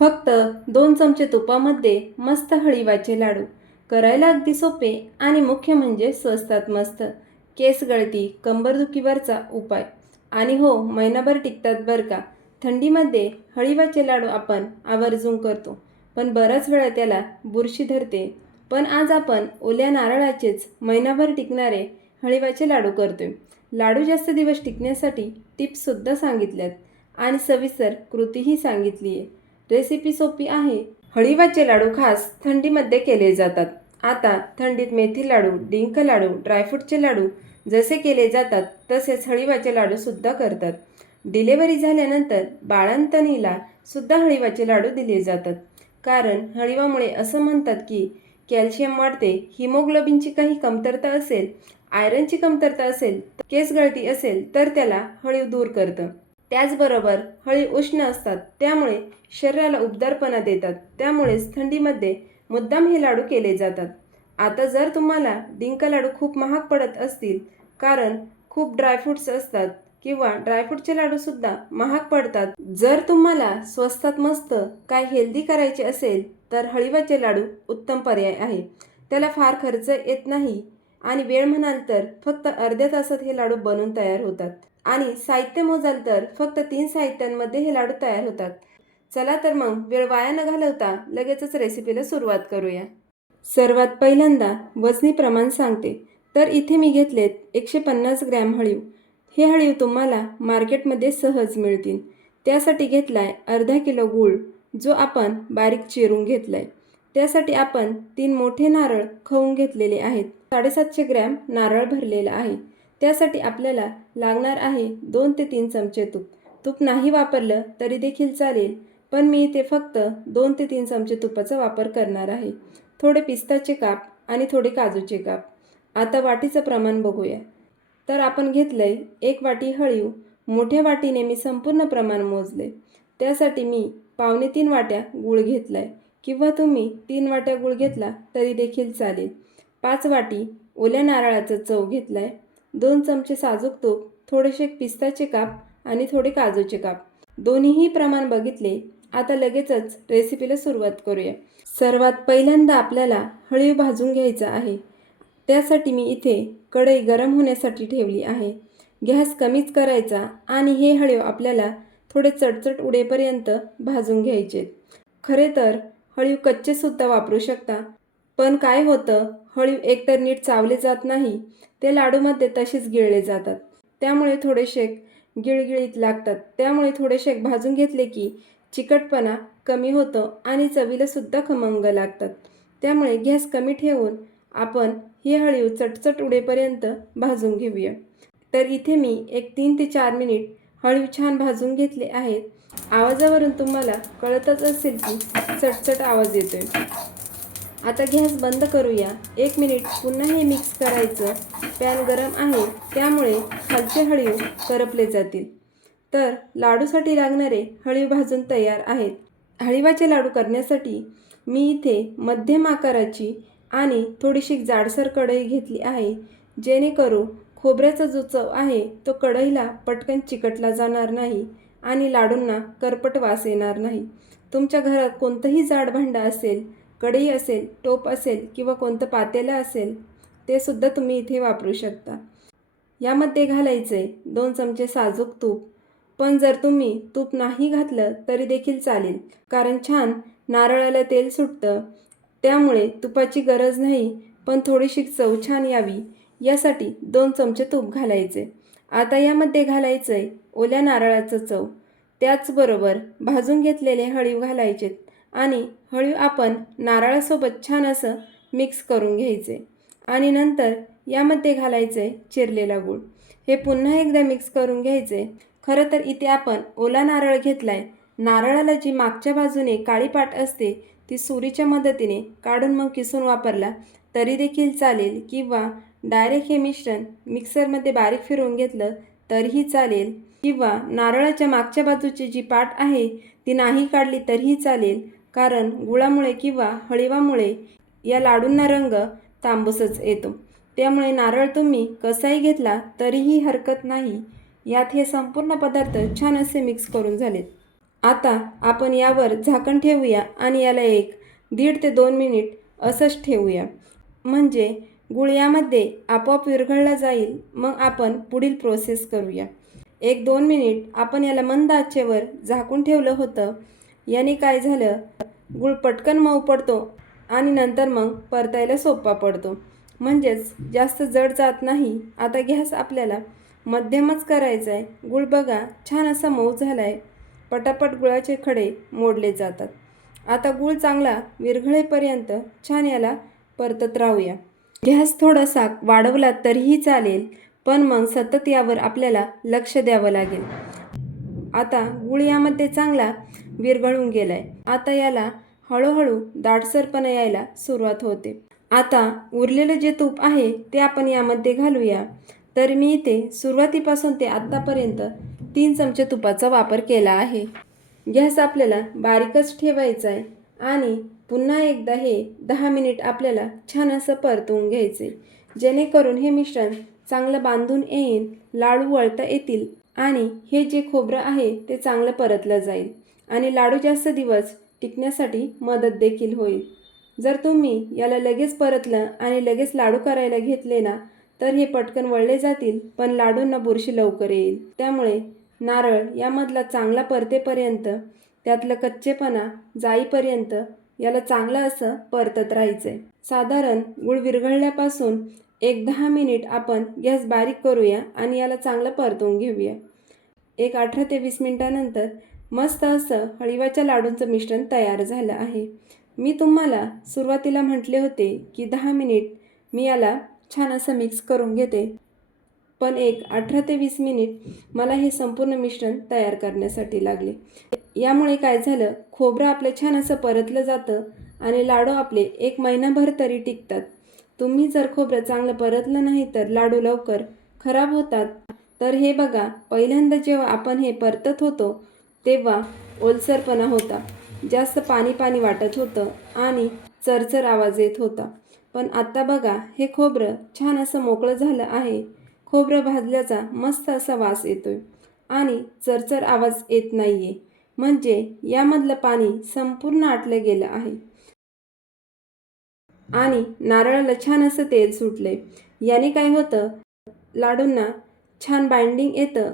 फक्त 2 चमचे तुपामध्ये मस्त हळीवाचे लाडू. करायला अगदी सोपे आणि मुख्य म्हणजे स्वस्तात मस्त. केस गळती, कंबरदुखीवरचा उपाय. आणि हो, महिनाभर टिकतात बरं का. थंडीमध्ये हळीवाचे लाडू आपण आवर्जून करतो, पण बराच वेळा त्याला बुरशी धरते. पण आज आपण ओल्या नारळाचेच महिनाभर टिकणारे हळीवाचे लाडू करतोय. लाडू जास्त दिवस टिकण्यासाठी टिप्ससुद्धा सांगितल्यात आणि सविस्तर कृतीही सांगितली आहे. रेसिपी सोपी आहे. हळीवाचे लाडू खास थंडीमध्ये केले जातात. आता थंडीत मेथी लाडू, डिंक लाडू, ड्रायफ्रूटचे लाडू जसे केले जातात तसेच हळीवाचे लाडूसुद्धा करतात. डिलेव्हरी झाल्यानंतर बाळंतणीला सुद्धा हळीवाचे लाडू दिले जातात. कारण हळीवामुळे असं म्हणतात की कॅल्शियम वाढते, हिमोग्लोबिनची काही कमतरता असेल, आयरनची कमतरता असेल, केस गळती असेल तर त्याला हळीव दूर करतं. त्याचबरोबर हळी उष्ण असतात, त्यामुळे शरीराला उबदारपणा देतात. त्यामुळेच थंडीमध्ये मुद्दाम हे लाडू केले जातात. आता जर तुम्हाला डिंक लाडू खूप महाग पडत असतील, कारण खूप ड्रायफ्रूट्स असतात किंवा ड्रायफ्रूटचे लाडूसुद्धा महाग पडतात. जर तुम्हाला स्वस्तात मस्त काय हेल्दी करायचे असेल तर हळीवाचे लाडू उत्तम पर्याय आहे. त्याला फार खर्च येत नाही आणि वेळ म्हणाल तर फक्त अर्ध्या तासात हे लाडू बनून तयार होतात. आणि साहित्य मोजाल तर फक्त 3 साहित्यांमध्ये हे लाडू तयार होतात. चला तर मग वेळ वाया न घालवता लगेचच रेसिपीला सुरुवात करूया. सर्वात पहिल्यांदा वजनी प्रमाण सांगते. तर इथे मी घेतलेत 150 ग्रॅम हळीव. हे हळीव तुम्हाला मार्केटमध्ये सहज मिळतील. त्यासाठी घेतलाय अर्धा किलो गूळ, जो आपण बारीक चिरून घेतलाय. त्यासाठी आपण 3 मोठे नारळ खवून घेतलेले आहेत. 750 ग्रॅम नारळ भरलेला आहे. त्यासाठी आपल्याला लागणार आहे 2 ते 3 चमचे तूप. तूप नाही वापरलं तरी देखील चालेल, पण मी इथे फक्त 2 ते 3 चमचे तुपाचा वापर करणार आहे. थोडे पिस्ताचे काप आणि थोडे काजूचे काप. आता वाटीचं प्रमाण बघूया. तर आपण घेतलंय 1 वाटी हळीव. मोठ्या वाटीने मी संपूर्ण प्रमाण मोजले. त्यासाठी मी 2.25 वाट्या गूळ घेतलाय किंवा तुम्ही 3 वाट्या गूळ घेतला तरी देखील चालेल. 5 वाटी ओल्या नारळाचा चव घेतलाय. 2 चमचे साजूक तूप, थोडेसे पिस्ताचे काप आणि थोडे काजूचे काप. दोन्हीही प्रमाण बघितले. आता लगेचच रेसिपीला सुरुवात करूया. सर्वात पहिल्यांदा आपल्याला हळीव भाजून घ्यायचा आहे. त्यासाठी मी इथे कढई गरम होण्यासाठी ठेवली आहे. गॅस कमीच करायचा आणि हे हळीव आपल्याला थोडे चटचट उडेपर्यंत भाजून घ्यायचे. खरे तर हळीव कच्चेसुद्धा वापरू शकता, पण काय होतं, हळीव एकतर नीट चावले जात नाही, ते लाडूमध्ये तसेच गिळले जातात. त्यामुळे थोडेसे गिळगिळीत लागतात. त्यामुळे थोडेसे भाजून घेतले की चिकटपणा कमी होतो आणि चवीलासुद्धा खमंग लागतात. त्यामुळे गॅस कमी ठेवून आपण हे हळीव चटचट उडेपर्यंत भाजून घेऊया. तर इथे मी एक 3 ते 4 मिनिट हळीव छान भाजून घेतले आहेत. आवाजावरून तुम्हाला कळतच असेल की चटचट आवाज येतोय. आता गॅस बंद करूया. 1 मिनिट पुन्हा हे मिक्स करायचं. पॅन गरम आहे, त्यामुळे खालचे हळीव करपले जातील. तर लाडूसाठी लागणारे हळीव भाजून तयार आहेत. हळीवाचे लाडू करण्यासाठी मी इथे मध्यम आकाराची आणि थोडीशी जाडसर कढई घेतली आहे, जेणेकरून खोबऱ्याचा जो चव आहे तो कढईला पटकन चिकटला जाणार नाही आणि लाडूंना करपट वास येणार नाही. तुमच्या घरात कोणतंही जाड भांडं असेल, कढई असेल, टोप असेल किंवा कोणतं पातेलं असेल, ते सुद्धा तुम्ही इथे वापरू शकता. यामध्ये घालायचे 2 चमचे साजूक तूप. पण जर तुम्ही तूप नाही घातलं तरी देखील चालेल, कारण छान नारळाला तेल सुटतं. त्यामुळे तुपाची गरज नाही, पण थोडीशी चव छान यावी यासाठी 2 चमचे तूप घालायचे. आता यामध्ये घालायचं ओल्या नारळाचं चव. त्याचबरोबर भाजून घेतलेले हळीव घालायचे आणि हळीव आपण नारळासोबत छान असं मिक्स करून घ्यायचे. आणि नंतर यामध्ये घालायचे चिरलेला गूळ. हे पुन्हा एकदा मिक्स करून घ्यायचे. खरं तर इथे आपण ओला नारळ घेतलाय. नारळाला जी मागच्या बाजूने काळी पाट असते ती सुरीच्या मदतीने काढून मग किसून वापरला तरी देखील चालेल, किंवा डायरेक्ट हे मिश्रण मिक्सरमध्ये बारीक फिरवून घेतलं तरीही चालेल, किंवा नारळाच्या मागच्या बाजूची जी पाट आहे ती नाही काढली तरीही चालेल, कारण गुळामुळे किंवा हळीवामुळे या लाडूंना रंग तांबूसच येतो. त्यामुळे नारळ तुम्ही कसाही घेतला तरीही हरकत नाही. यात हे संपूर्ण पदार्थ छान असे मिक्स करून झालेत. आता आपण यावर झाकण ठेवूया आणि याला 1.5 ते 2 मिनिट असंच ठेवूया. म्हणजे गूळ यामध्ये आपोआप विरघळला जाईल. मग आपण पुढील प्रोसेस करूया. 1-2 मिनिट आपण याला मंद आचेवर झाकून ठेवलं होतं. याने काय झालं, गूळ पटकन मऊ पडतो आणि नंतर मग परतायला सोपा पडतो. म्हणजेच जास्त जड जात नाही. आता गॅस आपल्याला मध्यमच करायचा आहे. गूळ बघा छान असा मऊ झाला आहे. पटापट गुळाचे खडे मोडले जातात. आता गूळ चांगला विरघळेपर्यंत छान याला परतत राहूया. गॅस थोडासा वाढवला तरीही चालेल, पण मग सतत यावर आपल्याला लक्ष द्यावं लागेल. आता गूळ यामध्ये चांगला विरघळून गेलाय. आता याला हळूहळू दाटसरपणा यायला सुरुवात होते. आता उरलेलं जे तूप आहे ते आपण यामध्ये घालूया. तर मी इथे सुरुवातीपासून ते आत्तापर्यंत 3 चमचे तुपाचा वापर केला आहे. गॅस आपल्याला बारीकच ठेवायचा आहे आणि पुन्हा एकदा हे 10 मिनिट आपल्याला छान असं परतवून घ्यायचे, जेणेकरून हे मिश्रण चांगलं बांधून येईल, लाडू वळता येतील आणि हे जे खोबरं आहे ते चांगलं परतलं जाईल आणि लाडू जास्त दिवस टिकण्यासाठी मदत देखील होईल. जर तुम्ही याला लगेच परतलं आणि लगेच लाडू करायला घेतले ना, तर हे पटकन वळले जातील, पण लाडूंना बुरशी लवकर येईल. त्यामुळे नारळ यामधला चांगला परतेपर्यंत, त्यातलं कच्चेपणा जाईपर्यंत याला चांगलं असं परतत राहायचं आहे. साधारण गूळ विरघळल्यापासून 10 मिनिट आपण गॅस बारीक करूया आणि याला चांगलं परतवून घेऊया. 18 ते 20 मिनिटानंतर मस्त असं हळीवाच्या लाडूंचं मिश्रण तयार झालं आहे. मी तुम्हाला सुरुवातीला म्हटले होते की 10 मिनिट मी याला छान असं मिक्स करून घेते, पण 18 ते 20 मिनिट मला हे संपूर्ण मिश्रण तयार करण्यासाठी लागले. यामुळे काय झालं, खोबरं आपलं छान असं परतलं जातं आणि लाडू आपले 1 महिनाभर तरी टिकतात. तुम्ही जर खोबरं चांगलं परतलं नाही तर लाडू लवकर खराब होतात. तर हे बघा, पहिल्यांदा जेव्हा आपण हे परतत होतो तेव्हा ओलसरपणा होता, जास्त पाणी पाणी वाटत होतं आणि चरचर आवाज येत होता. पण आत्ता बघा, हे खोबरं छान असं मोकळं झालं आहे. खोबरं भाजल्याचा मस्त असा वास येतोय आणि चरचर आवाज येत नाहीये. म्हणजे यामधलं पाणी संपूर्ण आटलं गेलं आहे आणि नारळाला छान असं तेल सुटले. याने काय होतं, लाडूंना छान बाइंडिंग येतं.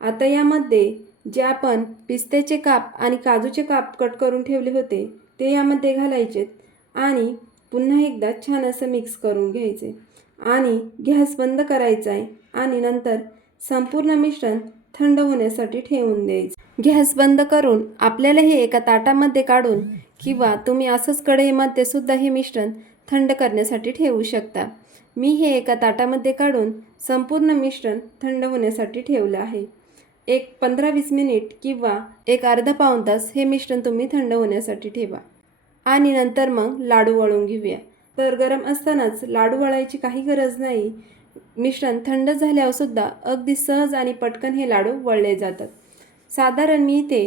आता यामध्ये जे आपण पिस्त्याचे काप आणि काजूचे काप कट करून ठेवले होते ते यामध्ये घालायचेत आणि पुन्हा एकदा छान असं मिक्स करून घ्यायचे आणि गॅस बंद करायचा आहे आणि नंतर संपूर्ण मिश्रण थंड होण्यासाठी ठेवून द्यायचं. गॅस बंद करून आपल्याला हे एका ताटामध्ये काढून किंवा तुम्ही असंच कढईमध्ये सुद्धा हे मिश्रण थंड करण्यासाठी ठेवू शकता. मी हे एका ताटामध्ये काढून संपूर्ण मिश्रण थंड होण्यासाठी ठेवलं आहे. 15-20 मिनिट किंवा अर्धा पाऊण तास हे मिश्रण तुम्ही थंड होण्यासाठी ठेवा आणि नंतर मग लाडू वळून घेऊया. तर गरम असतानाच लाडू वळायची काही गरज नाही. मिश्रण थंड झाल्यावर सुद्धा अगदी सहज आणि पटकन हे लाडू वळले जातात. साधारण मी इथे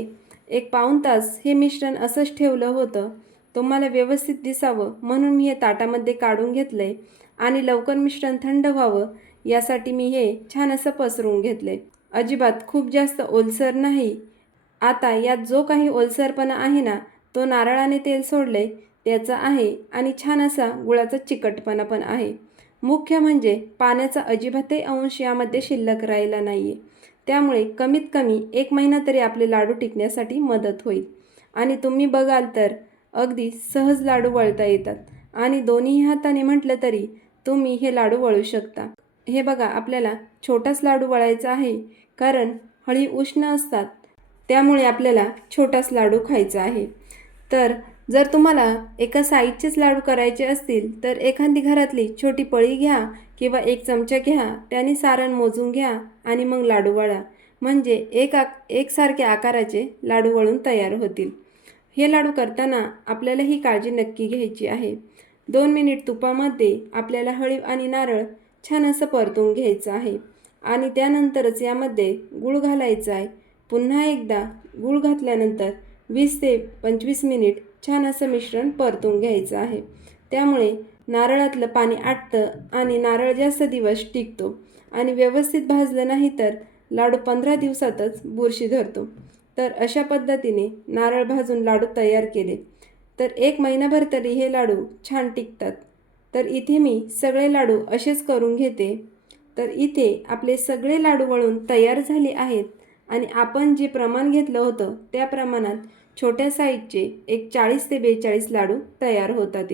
1 पाऊण तास हे मिश्रण असंच ठेवलं होतं. तुम्हाला व्यवस्थित दिसावं म्हणून मी हे ताटामध्ये काढून घेतलं आहे आणि लवकर मिश्रण थंड व्हावं यासाठी मी हे छान असं पसरवून घेतलं आहे. अजिबात खूप जास्त ओलसर नाही. आता यात जो काही ओलसरपणा आहे ना, तो नारळाने तेल सोडले त्याचा आहे आणि छान असा गुळाचा चिकटपणा पण आहे. मुख्य म्हणजे पाण्याचा अजिबातही अंश यामध्ये शिल्लक राहिला नाही आहे. त्यामुळे कमीत कमी 1 महिना तरी आपले लाडू टिकण्यासाठी मदत होईल आणि तुम्ही बघाल तर अगदी सहज लाडू वळता येतात आणि दोन्ही हाताने म्हटलं तरी तुम्ही हे लाडू वळू शकता. हे बघा, आपल्याला छोटाच लाडू वळायचा आहे कारण हळी उष्ण असतात, त्यामुळे आपल्याला छोटाच लाडू खायचा आहे. तर जर तुम्हाला एका साईजचेच लाडू करायचे असतील तर एखादी घरातली छोटी पळी घ्या किंवा 1 चमचा घ्या, त्याने सारण मोजून घ्या आणि मग लाडू वळा. म्हणजे एकसारखे आकाराचे लाडू वळून तयार होतील. हे लाडू करताना आपल्याला ही काळजी नक्की घ्यायची आहे. 2 मिनिट तुपामध्ये आपल्याला हळीव आणि नारळ छान असं परतून घ्यायचं आहे आणि त्यानंतरच यामध्ये गूळ घालायचा आहे. पुन्हा एकदा गूळ घातल्यानंतर 20 ते 25 मिनिट छान असं मिश्रण परतून घ्यायचं आहे. त्यामुळे नारळातलं पाणी आटतं आणि नारळ जास्त दिवस टिकतो आणि व्यवस्थित भाजलं नाही तर लाडू 15 दिवसातच बुरशी धरतो. तर अशा पद्धतीने नारळ भाजून लाडू तयार केले तर 1 महिनाभर तरी हे लाडू छान टिकतात. तर इथे मी सगळे लाडू असेच करून घेते. तर इथे आपले सगळे लाडू वळून तयार झाले आहेत आणि आपण जे प्रमाण घेतलं होतं त्या प्रमाणात छोट्या साईजचे एक 40 ते 42 लाडू तयार होतात.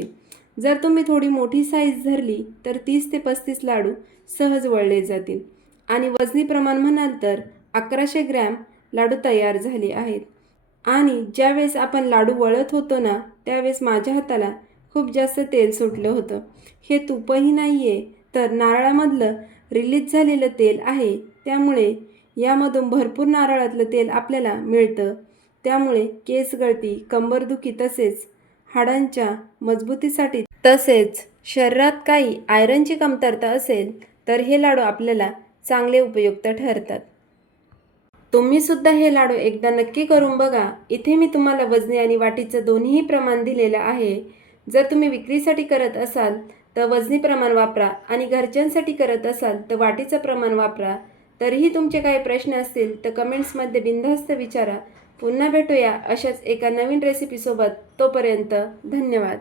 जर तुम्ही थोडी मोठी साईज धरली तर 30 ते 35 लाडू सहज वळले जातील. आणि वजनी प्रमाण म्हणाल तर 1100 ग्रॅम लाडू तयार झाले आहेत. आणि ज्यावेळेस आपण लाडू वळत होतो ना त्यावेळेस माझ्या हाताला खूप जास्त तेल सुटलं होतं. हे तुपही नाही आहे तर नारळामधलं रिलीज झालेलं तेल आहे, त्यामुळे यामधून भरपूर नारळातलं तेल आपल्याला मिळतं. त्यामुळे केस गळती, कंबरदुखी तसेच हाडांच्या मजबूतीसाठी तसेच शरीरात काही आयरनची कमतरता असेल तर हे लाडू आपल्याला चांगले उपयुक्त ठरतात. तुम्ही सुद्धा हे लाडू एकदा नक्की करून बघा. इथे मी तुम्हाला वजनी आणि वाटीचं दोन्हीही प्रमाण दिलेलं आहे. जर तुम्ही विक्रीसाठी करत असाल तर वजनी प्रमाण वापरा आणि घरच्यांसाठी करत असाल तर वाटीचं प्रमाण वापरा. तरीही तुमचे काही प्रश्न असतील तर कमेंट्समध्ये बिनधास्त विचारा. पुन्हा भेटूया अशाच एका नवीन रेसिपीसोबत. तोपर्यंत धन्यवाद.